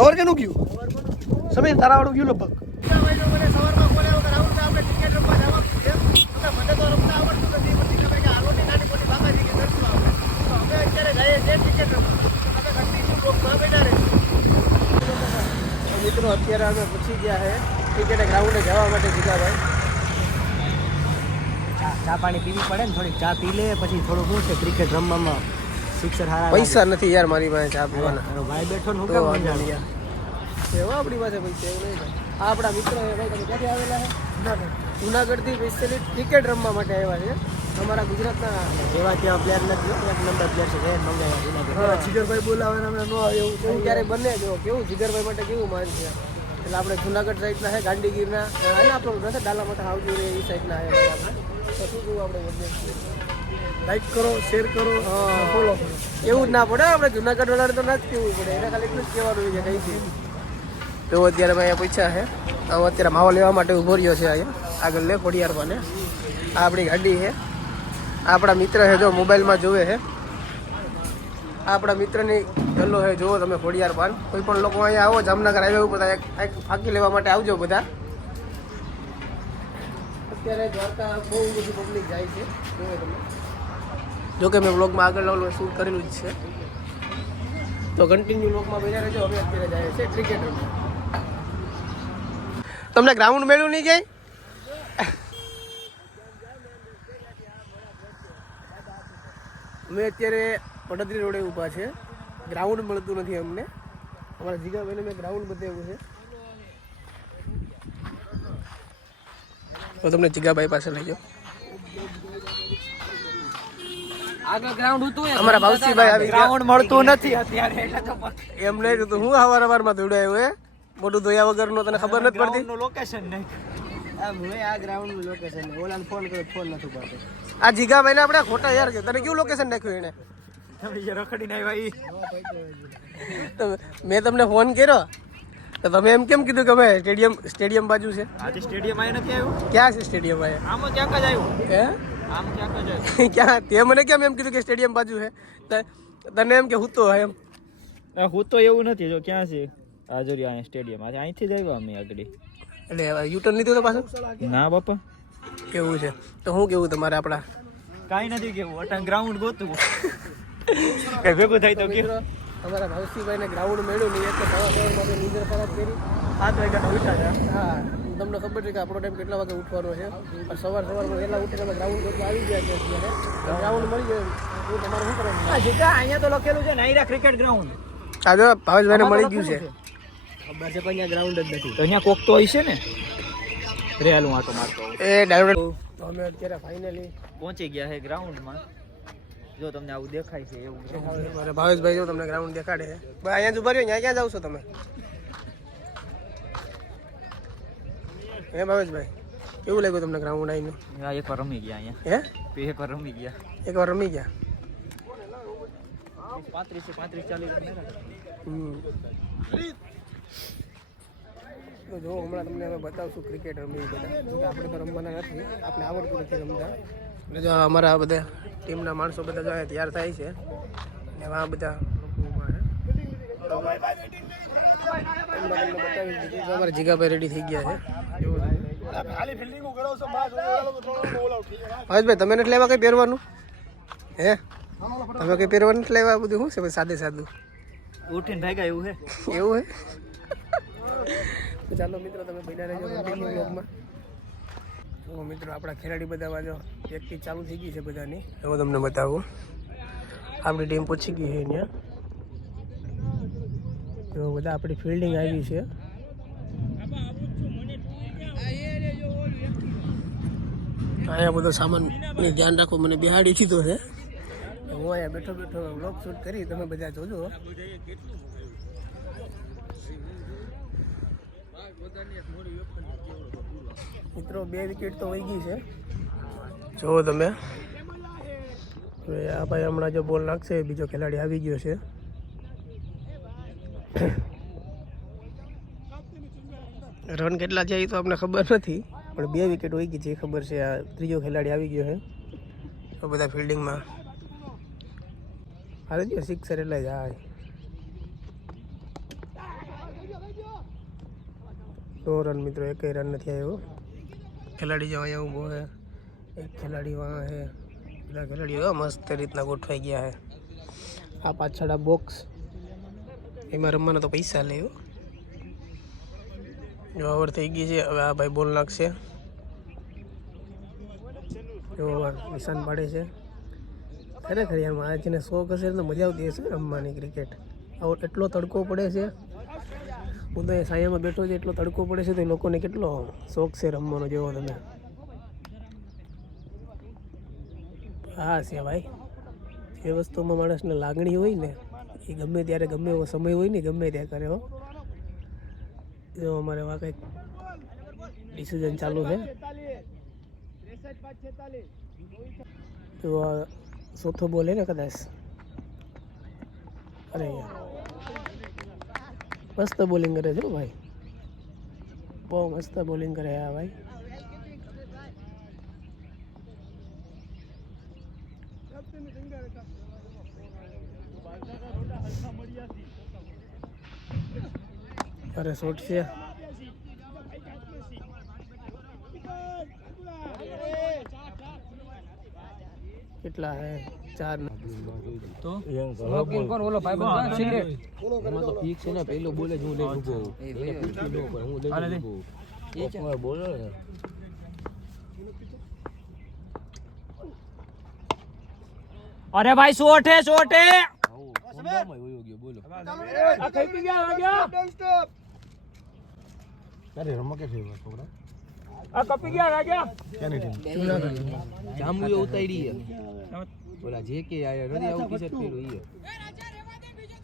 Cover કેનું ગયું સમીર તારાવાળું ગયું લગભગ મિત્રો અત્યારે અમે પૂછી ગયા છે ક્રિકેટ ગ્રાઉન્ડે જવા માટે જીગાભાઈ ચા પાણી પીવી પડે ને થોડીક ચા પી લે પછી થોડું શું છે ક્રિકેટ રમવામાં સિક્સર હારા પૈસા નથી યાર મારી પાસે ચા પીવાના ભાઈ બેઠો ને હું કેમ સમજાવું એવો આપણી પાસે પૈસા એવું નહીં આ આપણા મિત્ર ભાઈ તમે ક્યાંથી આવેલા છે જુનાગઢથી સ્પેશિયલી ક્રિકેટ રમવા માટે આવ્યા છે અમારા ગુજરાતના જેવા ત્યાં પ્લેયર નથી એક નંબર પ્લેયર છે જયંત મંગાયા જુનાગઢ જીગરભાઈ બોલાવે અમે ન આવે એવું ક્યારે બને જો કેવું જીગરભાઈ માટે કેવું માન છે એટલે આપણે જુનાગઢ સાઈડના છે ગાંધીગીરના એના આપણું નથી ડાલા માટે આવતું રહે એ સાઈડના આવ્યા આપણે તો શું જોવું આપણે બધે લાઈક કરો શેર કરો ફોલો કરો એવું જ ના પડે આપણે જુનાગઢ વાળાને તો ના જ કહેવું પડે એને ખાલી એટલું જ કહેવાનું હોય છે કઈ છે તો અત્યારે મેં અહીંયા પૂછ્યા છે હું અત્યારે માવો લેવા માટે ઊભો રહ્યો છે અહીંયા આગળ લે ખોડિયાર પાને આ આપણી ગાડી છે આપણા મિત્ર છે જો મોબાઈલમાં જોવે છે આપણા મિત્રની ગલ્લો છે જુઓ તમે ખોડિયાર પાન કોઈ પણ લોકો અહીંયા આવો જામનગર હાઈવે ઉપર એક ફાંકી લેવા માટે આવજો બધા અત્યારે દ્વારકા બહુ બધી પબ્લિક જાય છે જોવે તમે જોકે મેં બ્લોગમાં આગળ શૂટ કરેલું જ છે તો કન્ટિન્યુ બ્લોગમાં બન્યા રહેજો અમે અત્યારે જાય છે ક્રિકેટ રમવા તમને ગ્રાઉન્ડ મળ્યું નહીં ક્યાંય અમે અત્યારે પડદરી રોડે ઊભા છે ગ્રાઉન્ડ મળતું નથી અમને અમારા જીગાભાઈને મેં ગ્રાઉન્ડ બતાવ્યું છે તો તમને જીગાભાઈ પાસે લઈ જાઓ આગળ ગ્રાઉન્ડ હતું અમારા ભાવસીભાઈ આવી ગ્રાઉન્ડ મળતું નથી અત્યારે એટલે તો એમ નહીં તો હું હવારમાં દોડાયો હે મોટું ધોયા વગરનો તને ખબર નથી પડતી લોકેશન નહીં આ ગ્રાઉન્ડ નું લોકેશન ઓલાને ફોન કર્યો ફોન નથી પડતો આ જીગાભાઈ ને આપણે ખોટા યાર કે તને કેવું લોકેશન નાખ્યું એને રખડીને આવ્યા મેં તમને ફોન કર્યો તો તમે એમ કેમ કીધું કે અમે સ્ટેડિયમ બાજુ છે આજે સ્ટેડિયમ આય નથી આવ્યું ક્યાં છે સ્ટેડિયમ આય આમ ક્યાંક જ આવ્યું હે આમ ક્યાંક જ આવ્યું ક્યાં તે મને કેમ એમ કીધું કે સ્ટેડિયમ બાજુ છે તને એમ કે હું તો એમ હું તો એવું નથી જો ક્યાં છે આજોરિયા સ્ટેડિયમ આજે અહીંથી જ આવ્યા અમે આગળ એટલે યુટર્ન લીધું તો પાછું ના બાપા કેવું છે તો હું કેવું તમારે આપણા કાંઈ નથી કેવું અટા ગ્રાઉન્ડ ગોતું કઈ ભેગું થાય તો કે અમારા ભાવસીભાઈને ગ્રાઉન્ડ મળ્યું નહીં એટલે સવારમાં નીંદર ખરાબ કરી 7 વાગ્યાના ઉઠ્યા છે હા તમને ખબર છે કે આપણો ટાઈમ કેટલા વાગે ઉઠવાનો છે પણ સવારમાં વહેલા ઉઠીને અમે ગ્રાઉન્ડ ગોતવા આવી ગયા છે અત્યારે ગ્રાઉન્ડ મળી ગયું તમારે શું કરવાનું અહીંયા તો લખેલું છે નાયરા ક્રિકેટ ગ્રાઉન્ડ આ જો ભાવેશભાઈને મળી ગયું છે ખબર છે પણ અહીંયા ગ્રાઉન્ડ જ નથી તો અહીંયા કોક તો હોય છે ને રે હાલું આટો મારતો એ ડાયરેક્ટ તો અમે અત્યારે ફાઇનલી પહોંચી ગયા છે ગ્રાઉન્ડમાં જો તમને આવું દેખાય છે એવું મારે ભાવેશભાઈ જો તમને ગ્રાઉન્ડ દેખાડે છે ભાઈ અહીંયા જ ઉભા રહ્યો અહીંયા ક્યાં જાવ છો તમે હે ભાવેશભાઈ કેવું લાગ્યું તમને ગ્રાઉન્ડ આવીને એકવાર રમી ગયા અહીંયા હે એકવાર રમી ગયા 35 40 તો જો હમણાં તમને અમે બતાવશું ક્રિકેટ રમી બધા આપણે તો રમવાના નથી આપણે આવડતું નથી રમતા એટલે જો અમારા બધા ટીમના માણસો બધા જો તૈયાર થાય છે અને આ બધા અમારા જીગાભાઈ રેડી થઈ ગયા છે ભાઈ તમે નથી લેવા કઈ પહેરવાનું હે તમે કઈ પહેરવાનું નથી લેવા બધું શું છે સાદે સાદું ઉઠીને ભાગ્યા એવું હે તો ચાલો મિત્રો તમે બન્યા રહેજો બ્લોગમાં જો મિત્રો આપણા ખેલાડી બધા બાજુ પ્રેક્ટિસ ચાલુ થઈ ગઈ છે બધાની હું તમને બતાવું આપણી ટીમ પહોંચી ગઈ છે અહીંયા તો બધા આપણી ફિલ્ડિંગ આવી છે અહીંયા બધો સામાનની ધ્યાન રાખો મને બિહાડી દીધો છે હું અહીંયા બેઠો વ્લોગ શૂટ કરી તમે બધા જોજો મિત્રો 2 વિકેટ તો વહી ગઈ છે જો તમે આ ભાઈ હમણાં જો બોલ નાખશે બીજો ખેલાડી આવી ગયો છે રન કેટલા છે એ તો આપણને ખબર નથી પણ 2 વિકેટ વહી ગઈ છે ખબર છે આ ત્રીજો ખેલાડી આવી ગયો છે તો બધા ફિલ્ડિંગમાં હાલે છે સિક્સર એટલે જ હા दो रन मित्रों, एक ही रन नहीं आयो। खिलाड़ी जो यहाँ ऊभो है, एक खिलाड़ी वहाँ है, બધા ખેલાડીઓ મસ્ત રીતના ગોઠવાઈ ગયા છે. આ પાછળ આ બોક્સ એમાં રમવાના તો પૈસા લે. જો ઓવર થઈ ગઈ છે, હવે આ ભાઈ બોલ નાખશે. જો નિશાન પાડે છે. ખરેખર યાર મારા જેને શોખ હશે તો મજા આવતી હશે રમવાની ક્રિકેટ. આવો એટલો તડકો પડે છે, હું તો એ સાયામાં બેઠો છે, એટલો તડકો પડે છે તો એ લોકોને કેટલો શોખ છે રમવાનો. જેવો તમે હા છે ભાઈ, એ વસ્તુમાં માણસને લાગણી હોય ને એ ગમે ત્યારે ગમે એવો સમય હોય ને ગમે ત્યાં કરે. હો જો અમારે એવા કંઈક ડિસિઝન ચાલુ છે. તો આ ચોથો બોલ હે ને કદાચ. અરે યાર મસ્ત બોલિંગ કરે છે ભાઈ, બહુ મસ્ત બોલિંગ કરે આ ભાઈ. અરે શોટ છે, કેટલા હે? 4 તો સ્મોકિંગ કોણ ઓલો ભાઈ બંધ સિગરેટ એમાં તો ફિક્સ છે ને, પહેલો બોલે જ હું લઈ ઉભો એને પૂછ્યું ન પણ હું લઈ ઉભો એ છે બોલો ને. અરે ભાઈ શોટ હે આવો ફોનમાં હોયો ગયો બોલો. આ કઈ ગયા અરે રમવા કે છે છોકરા? આ કપી ગયા ક્યાંની ટીમ? જાંબુએ ઉતારી હે બોલા જે કે આયા નથી આવું ટી-શર્ટ પહેર્યું ઈ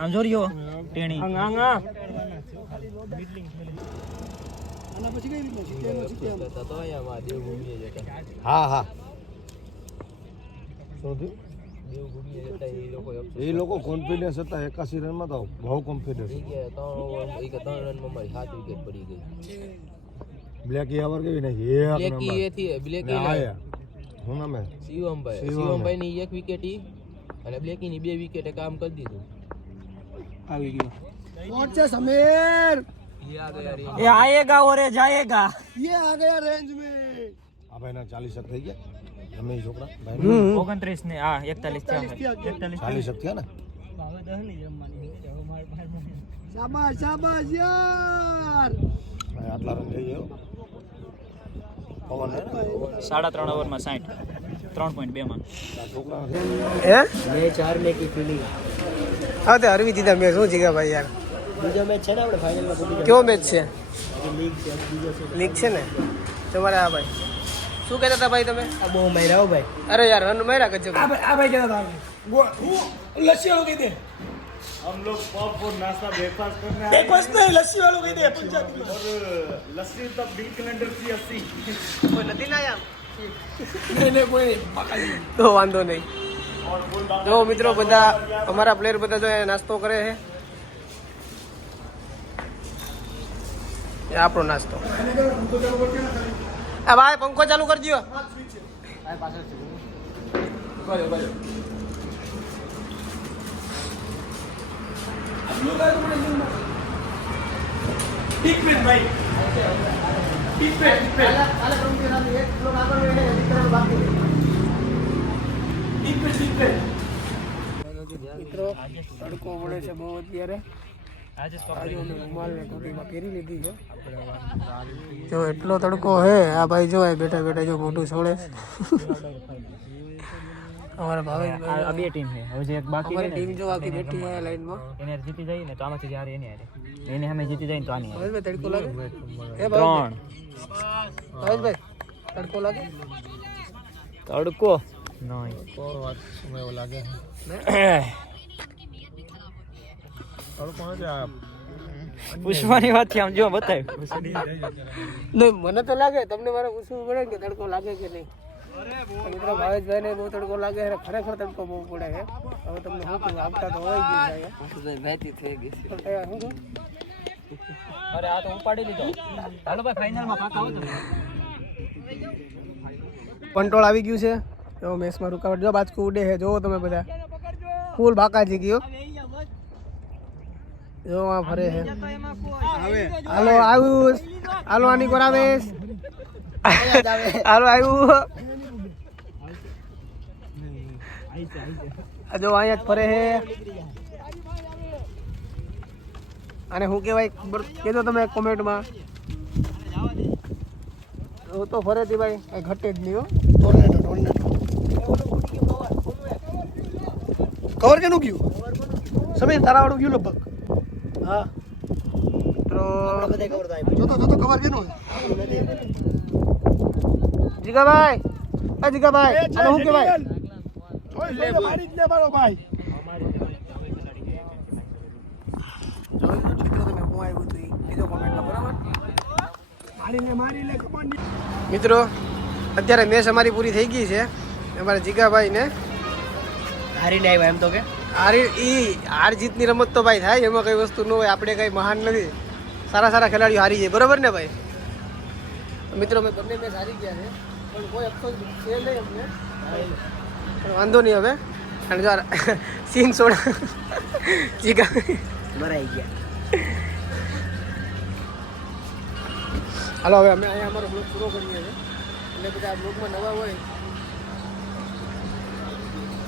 આમ જોરિયો ટેણી આંગા આના પછી કઈ રીતના તો આયા માં દેવભૂમિએ જતા. હા હા શું થયું? દેવભૂમિએ જતા એ લોકો કોન્ફિડન્સ હતા 81 રનમાં તો બહુ કોન્ફિડન્સ. કે 3 રનમાં મારી 7 વિકેટ પડી ગઈ. બ્લેકી આવર કેવી નાખી એક બ્લેકી નંબર. એથી બ્લેકી આયા હું નામે શિવમભાઈ ની 1 વિકેટ અને બ્લેકી ની 2 વિકેટે કામ કરી દીધું. આવી ગયો. शॉट से समीर, ये आएगा और ये जाएगा. ये आ गया रेंज में. આ ભાઈના 40 થઈ ગયા તમે છોકરા 29 ને આ 41 40 થયા ને. शाबाश शाबाश यार. ભાઈ આટલા રન થઈ ગયો પવન હે ને 3.5 ઓવરમાં 60 3.2 માં આ છોકરા હે મેં 4 મેં કી ફીલિંગ હા તે હરવી દીધા મેચ. શું જીગા ભાઈ યાર? બીજો મેચ છે ને આપણે ફાઇનલમાં પૂરી કેવો મેચ છે? લીગ છે બીજો છે. લીગ છે ને તમારે. આ ભાઈ શું કહેતા હતા ભાઈ તમે? આ બહુ માર્યા ભાઈ. અરે યાર રન માર્યા ગજબ. આ ભાઈ કહેતા હતા લસ્સી વાળો કહી દે. हम लोग पॉपकॉर्न नाश्ता ब्रेकफास्ट करने आए ब्रेकफास्ट नहीं लस्सी वालों कहते हैं पंजाबी में. और लस्सी तब बिल कैलेंडर की 80 કોઈ નથી લાયા नहीं कोई नहीं. તો વાંધો નહીં. જો મિત્રો બધા અમારા પ્લેયર બધા જો અહીંયા નાસ્તો કરે છે. એ આપણો નાસ્તો. આ ભાઈ પંખો ચાલુ કરી દો. મિત્રો તડકો પડે છે બહુ અત્યારે. આજે અમે રૂમાલ ને ટોપીમાં પહેરી લીધી છે. જો એટલો તડકો હે. આ ભાઈ જો બેઠા બેઠા જો મોટું છોડે. અમારા ભાવેશભાઈ આ બે ટીમ છે. હવે જે એક બાકી અમારી ટીમ જો આખી બેઠી છે લાઈનમાં. એને જીતી જાય ને તો આમાંથી જ્યારે એને હારે એને અમે જીતી જાય ને તો આની હારે. ભાવેશભાઈ તડકો લાગે? હે 3 ભાવેશભાઈ તડકો લાગે? તડકો નહીં કોણ વાત સમય એવો લાગે તડકો નથી આ પુષ્પાની વાત આમ જો બતાવ્યું. નહીં મને તો લાગે. તમને મારે પૂછવું પડે કે તડકો લાગે કે નહીં. મિત્રો ભાવેશભાઈ ને બહુ તડકો લાગે છે. ખરેખર તડકો બહુ પડે છે. હવે તમને શું કહું, આવતા તો હોય ગયું છે. મેચી થઈ ગઈ છે. શું કહું? અરે આ તો ઉપાડી લીધો. હાલો ભાઈ ફાઇનલમાં પાકા આવો તમે. કંટ્રોલ આવી ગયું છે. જો મેચમાં રૂકાવટ. જો બાજકું ઉડે છે. જોવો તમે બધા ફૂલ બાકાજી ગયો. જો આ ફરે છે હાલો આયુષ હાલો આની કોર આવેશ હાલો આવ્યું જો અહીંયા જ ફરે છે અને શું કહેવાય ખબર કહેજો તમે કોમેન્ટમાં હું તો ફરેથી ભાઈ કઈ ઘટે જ નહીં હો કવર કેનું ગયું સમય તારા વાળું ગયું લગભગ હા તો જોતો કવર કેનું જીગાભાઈ જીગાભાઈ અને શું કહેવાય મિત્રો અત્યારે મેચ અમારી પૂરી થઈ ગઈ છે અમારા જીગાભાઈ ને હારીને આવ્યા એમ તો કે હાર જીતની રમત તો ભાઈ થાય એમાં કઈ વસ્તુ ન હોય આપણે કઈ મહાન નથી સારા ખેલાડીઓ હારી જાય બરોબર ને ભાઈ મિત્રો અમે બંને મેચ હારી ગયા છે પણ કોઈ અફસોસ છે નહીં અમને પણ વાંધો નહીં હવે અને જો સિંગ સોડા જીગા મરાઈ ગયા હાલો હવે અમે અહીંયા અમારો બ્લોગ પૂરો કરીએ છીએ એટલે બધા બ્લોગમાં નવા હોય